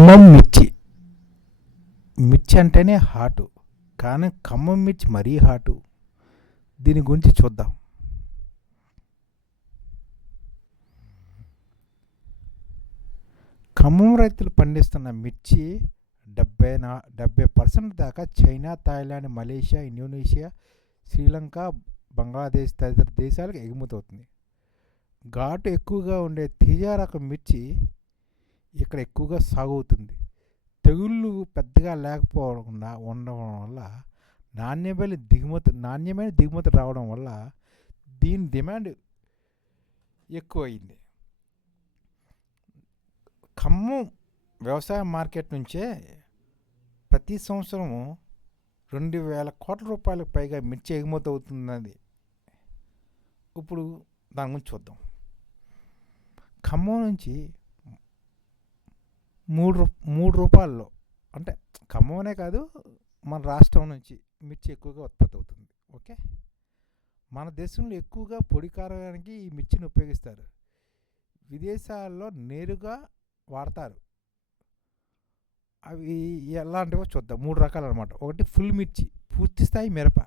ఖమ్మం మిర్చి. మిర్చి అంటేనే హాటు కానీ ఖమ్మం మిర్చి మరీ హాటు. దీని గురించి చూద్దాం. ఖమ్మం రైతులు పండిస్తున్న మిర్చి డెబ్బై నా డెబ్బై పర్సెంట్ దాకా China Thailand Malaysia Indonesia Sri Lanka Bangladesh తదితర దేశాలకు ఎగుమతి అవుతుంది ఘాటు ఎక్కువగా ఉండే తీజా రకం మిర్చి ఇక్కడ ఎక్కువగా సాగు అవుతుంది తెగుళ్ళు పెద్దగా లేకపోకుండా ఉండడం వల్ల నాణ్యమైన దిగుమతి నాణ్యమైన దిగుమతి రావడం వల్ల దీని డిమాండ్ ఎక్కువ అయింది ఖమ్మం వ్యవసాయ మార్కెట్ నుంచే ప్రతి సంవత్సరము రెండు వేల కోట్ల రూపాయలకు పైగా మిర్చి ఎగుమతి అవుతుందని ఇప్పుడు దాని గురించి చూద్దాం. ఖమ్మం నుంచి మూడు రూ మూడు రూపాయల్లో అంటే ఖమ్మమనే కాదు మన రాష్ట్రం నుంచి మిర్చి ఎక్కువగా ఉత్పత్తి అవుతుంది. ఓకే? మన దేశంలో ఎక్కువగా పొడి కారానికి ఈ మిర్చిని ఉపయోగిస్తారు. విదేశాల్లో నేరుగా వాడతారు. అవి ఎలాంటివో చూద్దాం. మూడు రకాలు అనమాట ఒకటి ఫుల్ మిర్చి పూర్తి స్థాయి మిరప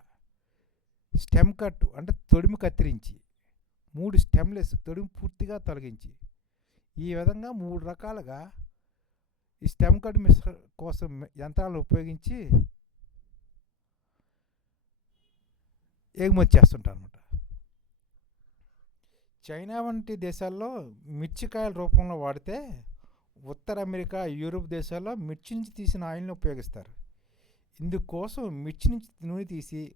స్టెమ్ కట్ అంటే తొడిమి కత్తిరించి మూడు స్టెమ్లెస్ తొడిమి పూర్తిగా తొలగించి. ఈ విధంగా మూడు రకాలుగా ఈ స్టెమ్ కట్ మిశ్ర కోసం యంత్రాలను ఉపయోగించి ఎగుమతి చేస్తుంటారు అనమాట చైనా వంటి దేశాల్లో మిర్చికాయల రూపంలో వాడితే ఉత్తర అమెరికా యూరోప్ దేశాల్లో మిర్చి నుంచి తీసిన ఆయిల్ని ఉపయోగిస్తారు. ఇందుకోసం మిర్చి నుంచి నూనె తీసి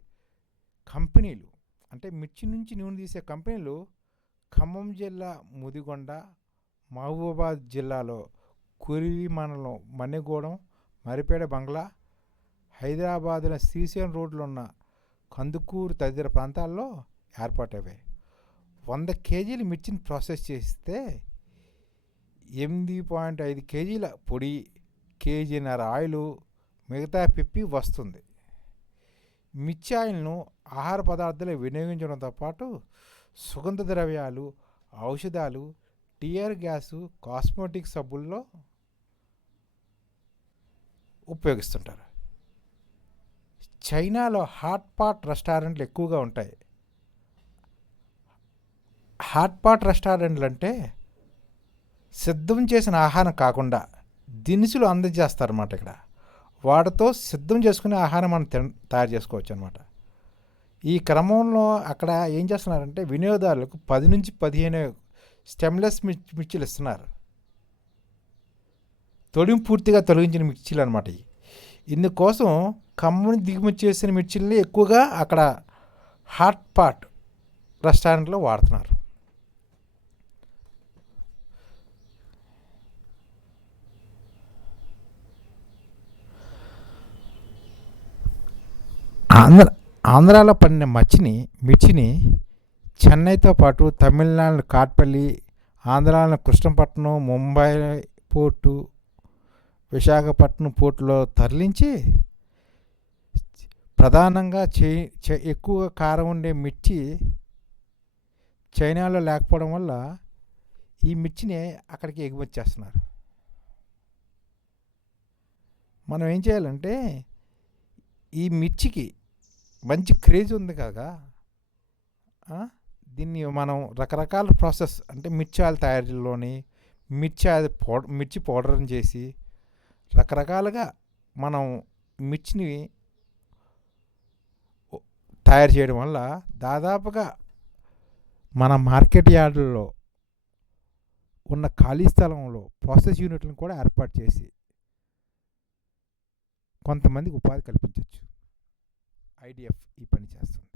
కంపెనీలు అంటే మిర్చి నుంచి నూనె తీసే కంపెనీలు ఖమ్మం జిల్లా ముదిగొండ మహబూబాబాద్ జిల్లాలో కురివి మండలం మన్నెగూడెం మరిపేడ బంగ్లా హైదరాబాద్లో శ్రీశైలం రోడ్లో ఉన్న కందుకూరు తదితర ప్రాంతాల్లో ఏర్పాటయ్యాయి. వంద కేజీలు మిర్చిని ప్రాసెస్ చేస్తే ఎనిమిది పాయింట్ ఐదు కేజీల పొడి కేజీన్నర ఆయిల్ మిగతా పిప్పి వస్తుంది. మిర్చి ఆయిల్ను ఆహార పదార్థాలు వినియోగించడంతో పాటు సుగంధ ద్రవ్యాలు ఔషధాలు టీఆర్ గ్యాసు కాస్మెటిక్ సబ్బుల్లో ఉపయోగిస్తుంటారు. చైనాలో హాట్ పాట్ రెస్టారెంట్లు ఎక్కువగా ఉంటాయి. హాట్ పాట్ రెస్టారెంట్లు అంటే సిద్ధం చేసిన ఆహారం కాకుండా దినుసులు అందజేస్తారన్నమాట ఇక్కడ. వాటితో సిద్ధం చేసుకునే ఆహారం మనం తిన తయారు చేసుకోవచ్చు అనమాట ఈ క్రమంలో అక్కడ ఏం చేస్తున్నారంటే వినియోగదారులకు పది నుంచి పదిహేను స్టెమ్లెస్ మిర్చి మిర్చిలు ఇస్తున్నారు. తొడిమి పూర్తిగా తొలగించిన మిర్చీలు అనమాట ఇవి. ఇందుకోసం కమ్మని దిగుమతి చేసిన మిర్చిల్ని ఎక్కువగా అక్కడ హాట్ పాట్ రెస్టారెంట్లో వాడుతున్నారు. ఆంధ్ర ఆంధ్రాలో పండిన మచ్చిని మిర్చిని చెన్నైతో పాటు తమిళనాడు కాట్పల్లి ఆంధ్రాలో కృష్ణపట్నం ముంబై పోర్టు విశాఖపట్నం పోర్టులో తరలించి ప్రధానంగా చై చై ఎక్కువ కారం ఉండే మిర్చి చైనాలో లేకపోవడం వల్ల ఈ మిర్చిని అక్కడికి ఎగుమతి చేస్తున్నారు. మనం ఏం చేయాలంటే ఈ మిర్చికి మంచి క్రేజ్ ఉంది కదా దీన్ని మనం రకరకాల ప్రాసెస్ అంటే మిర్చి ఆయిల్ తయారీలోని మిర్చి ఆయిల్ పౌడర్ మిర్చి పౌడర్ని చేసి రకరకాలుగా మనం మిర్చిని తయారు చేయడం వల్ల దాదాపుగా మన మార్కెట్ యార్డుల్లో ఉన్న ఖాళీ స్థలంలో ప్రాసెస్ యూనిట్లను కూడా ఏర్పాటు చేసి కొంతమందికి ఉపాధి కల్పించవచ్చు ఐడిఎఫ్ ఈ పని చేస్తుంది.